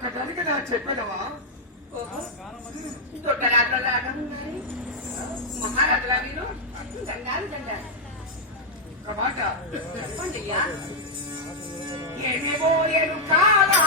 ఒక్కదానికి నా చెప్పదవా మహారాజులా మీరు దండాలు దండాలు ఒక మాట చెప్పండి ఏమేమో ఏడు కాలా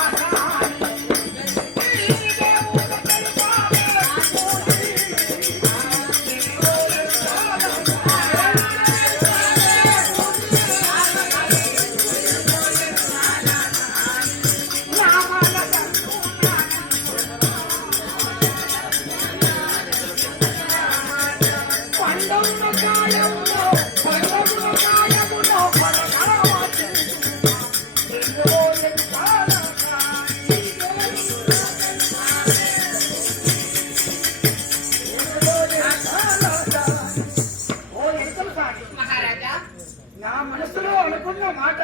మాట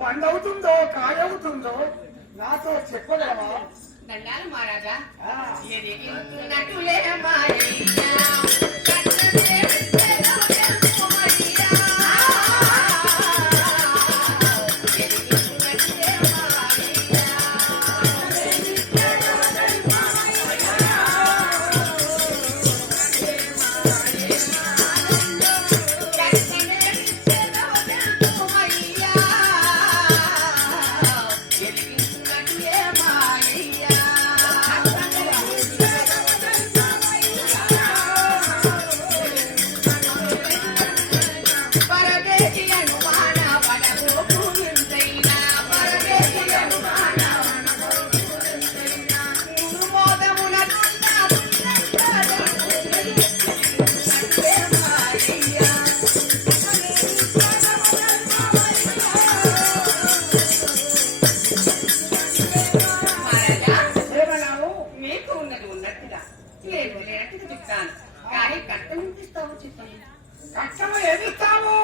పండవుతుందో కాయవుతుందో నాతో చెప్పగలవా? దండాలు మహారాజా కష్టము ఎదుగుతాము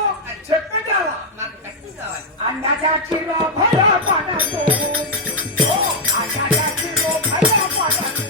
చెప్పగలవా? మాకు కష్టం కావాలి. అన్నదాక్షిలో భయపడకు అన్నదాక్షిలో భయపడకు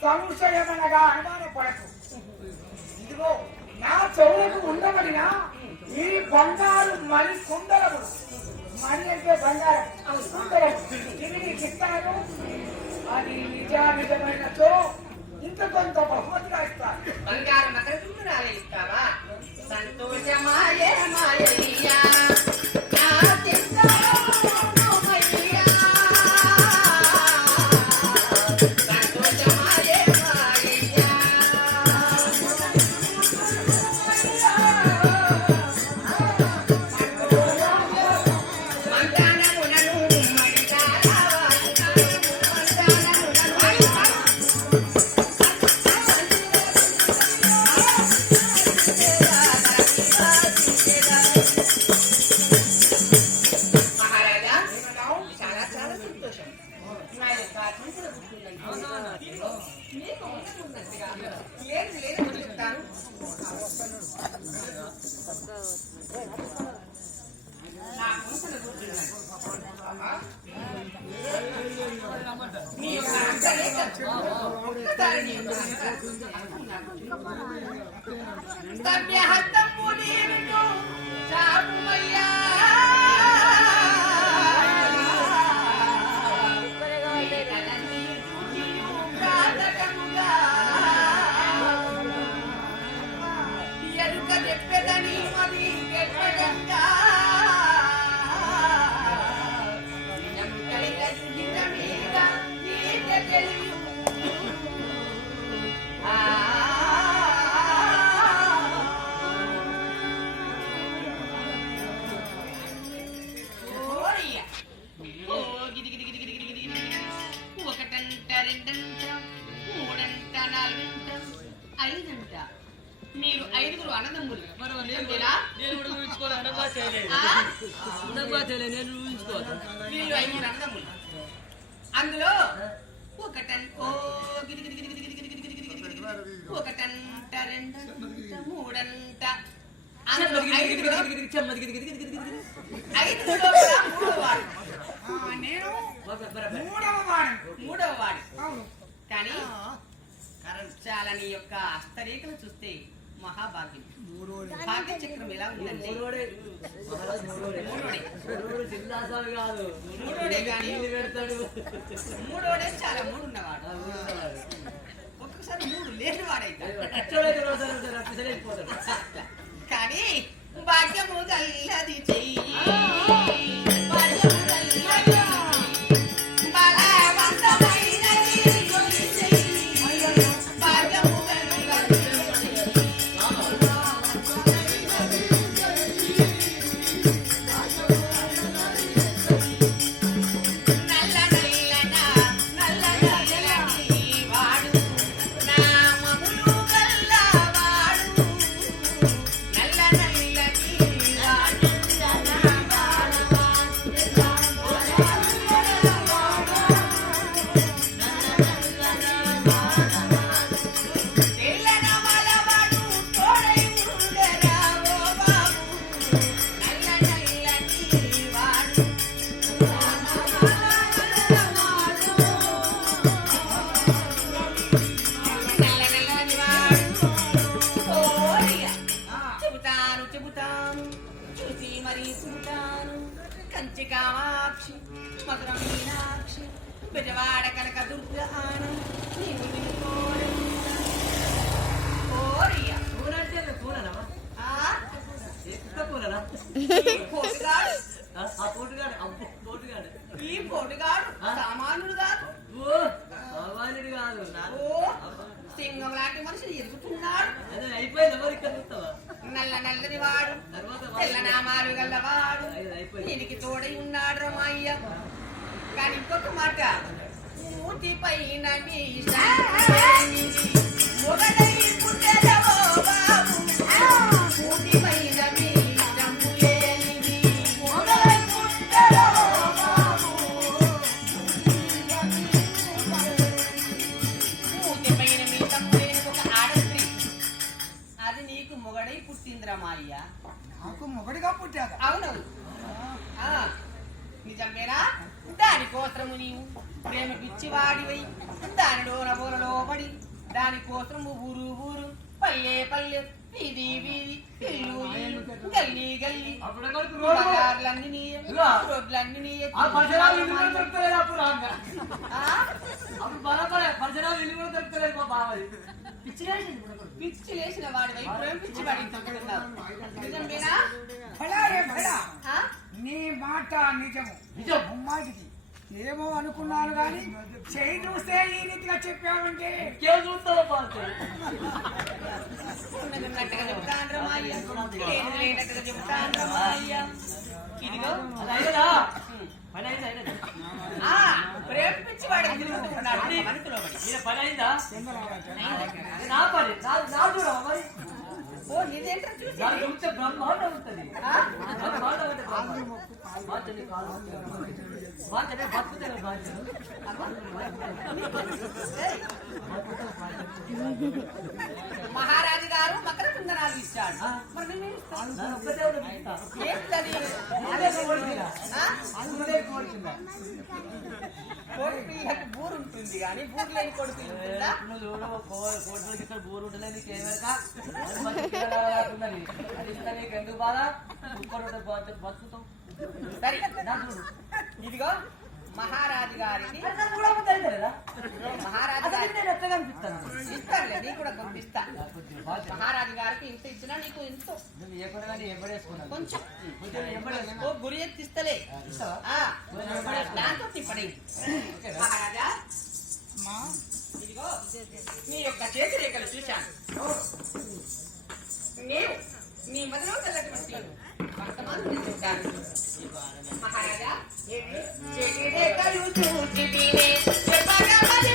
సంశయమనగా అనుమానపడకు. ఇదిగో నా చెవులకు ఉండబడిన ఈ బంగారు మణి కుండలము, మణి అంటే బంగారం కుండలము, ఇవి నీకు ఇస్తాను. అది నిజమైనతో ఇంత కొంత బహుమతిగా ఇస్తాను. బంగారు మకర కుండలాలే ఇస్తావా? సంతోషమాయే మాయయ్యా మీరు 5 అన్నదమ్ములు. నేను కూడా ఊహించుకోవాలి. అన్నబ్బా చేయలేదు. నేను ఊహించుకోవాలి. వీళ్ళు 5 అన్నదమ్ములు. అందులో ఒకటంట రెండంట మూడంట. అందులో 5 మూడవవాడు. నేను మూడవ వాడు. అవును. కానీ చాలా నీ యొక్క హస్తరేఖలు చూస్తే మహాభాగ్యం. భాగ్య చక్రం ఎలా ఉందండి? మూడోడే కానీ మూడోడే చాలా మూడున్నవాడు. ఒక్కొక్కసారి 3 లేని వాడైతే కానీ భాగ్యము గల్లది చెయ్యి కంచి కామాక్షి మధుర మీనాక్షి బెజవాడ కనక దుర్గాన ఈ పోటుగాడు సామాన్యుడు కాదు. సింగం లాంటి మనుషులు ఎదుగుతున్నాడు. నల్ల నల్లని వాడు తెల్ల నామాలు గల్లవాడు దీనికి తోడై ఉన్నాడు రమయ్య. కానీ ఇంకొక మాట ఊటి పైన మొగడై పుట్టెదవో బాబు ఊటి పైన మీ జంబులేనిది మొగడై పుట్టెదవో బాబు ఊటి పైన మీ జంబులేని ఒక ఆడస్త్రీ అది నీకు మొగడై పుట్టింద్రమాయ్య. నాకు మొగడిగా పుట్టాక అవునవును నిజమేనా? దానికోసము నీవు ప్రేమ పిచ్చివాడివై దానిలోన బోరలో పడి దానికోసము ఊరు ఊరు పల్లె పల్లె వీధి వీధి ఇల్లు ఇల్లు గల్లీ గల్లీ బజార్లన్నీ నీయే రోడ్లన్నీ నీయే పిచ్చి లేచిన వాడివై ప్రేమ పిచ్చి వాడి నిజమేనా? నీ మాట నిజము. అమ్మాయికి ఏమో అనుకున్నాను కానీ చేయి చూస్తే ఈ రీతిగా చెప్పావంటే ఉన్నట్టుగా చెబుతాను రమయ్య లేనట్టుగా చెబుతాను రమయ్య. ఇదిగో ప్రేమ పిచ్చి వాడు తిరుగుతున్నాడు మనసులో పడి. ఓ ఇదేంటో చూసి మహారాజు గారు మకర కుందనాలు ఇచ్చాడు. మరి కోడిపిల్లకి బూరు ఉంటుంది కానీ బూరు లేని కోడి బూరు ఉంటలేదు ఎందుకు బాగా బతుకుతాం. సరే ఇదిగో మహారాజు గారికి మహారాజు గారికి ఇస్తానులే నీకు కూడా పంపిస్తా. మహారాజు గారికి ఇంత ఇచ్చినా నీకు ఇంత కొంచెం గురి ఎత్తిస్తలే దాంతో తిప్పడి. మహారాజా ఇదిగో నీ యొక్క చేతి రేఖలు చూశాను. నేను నీ మదిలో తెల్లటువంటి వర్తమానం చూశాను. మహారాజా చేతి రేఖలు చూసి చెప్పగలది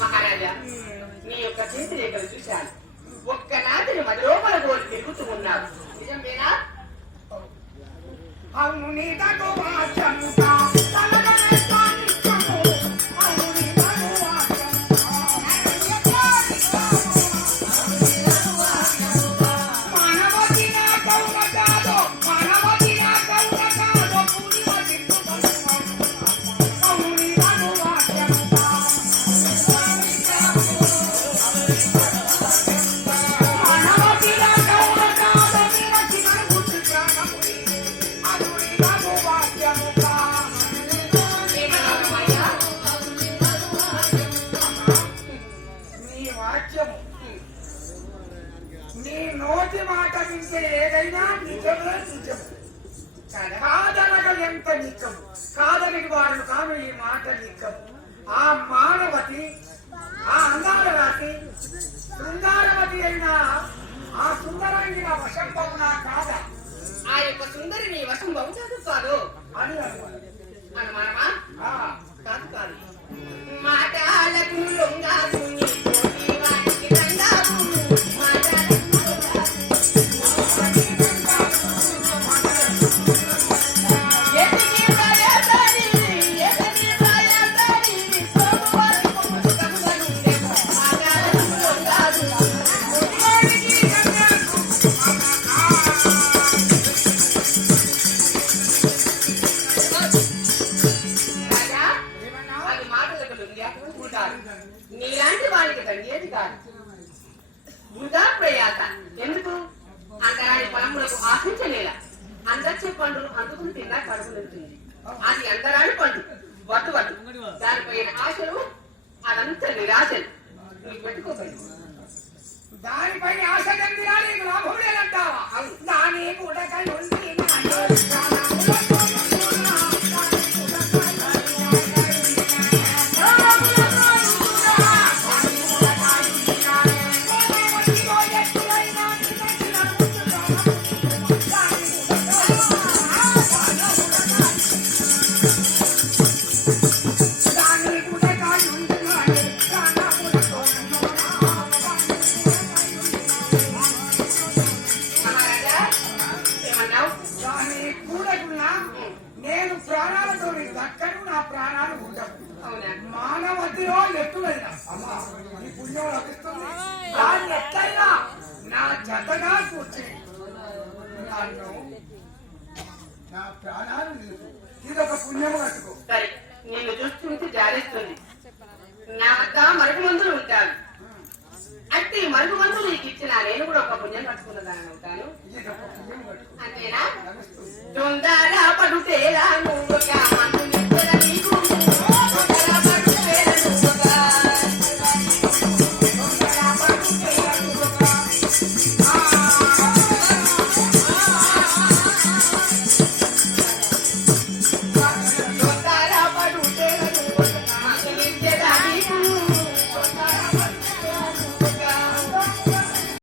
మహారాజా, నీ యొక్క చేతి రేఖలు చూశాను. ఒక్కనాటిని మది లోపల గోలు తిరుగుతూ ఉన్నావు. నిజమేనా? అవును నీకు వాచముగా తలగనెత్తా నిత్యము. అవును నీకు వాచముగా మానవతి నా కౌల కాదో, మానవతి నా కౌల కాదో, పూర్వ తిరుగుతూ అవును నీకు వాచముగా మానవతి నా కౌల కాదో, నీకు నడుగుతు ప్రాణముని అదు నీకు వాచముగా ఏమన్నావయ్యా? నీ వాక్యము నీ నోటి మాట వింటే ఏదైనా నిజమే నిజము. కాదనక ఎంత నిజము, కాదని వారు కాను ఈ మాట నిజము. ఆ మానవతి, ఆ అందాల రాతి, శృంగారవతి అయిన ఆ సుందరాంగి నా వశం అవునా కాదా ఆ యొక్క సుందరి నీ వశం బహుశాదు కాదు. అని అనుకోవాలి. అనుమానమా? ఆ, కాదు కాదు. మాటాలకు లొంగాకు నీ తోటి వానికి దండాకు. మాటాలకు లొంగాకు. ఎదిగి రాయదారి, ఎదిగి రాయదారి, సోమవారి కొమ్ములు కమ్ములుండే. మాటాలకు లొంగాకు. వారికి కన్యాకు రాజా, ఏమన్నావు? అది మాటలకు లొంగి అటువంటి కాదు. నీలాంటి వాళ్ళకి తంగేది కాదు. వృధా ప్రయాస ఎందుకు? అంతరాని పొలములకు ఆశించలేలా. అందచ్చే పండును అందుకుని తిన్నా కడుపు నిండుతుంది. అది అందరాని పండు.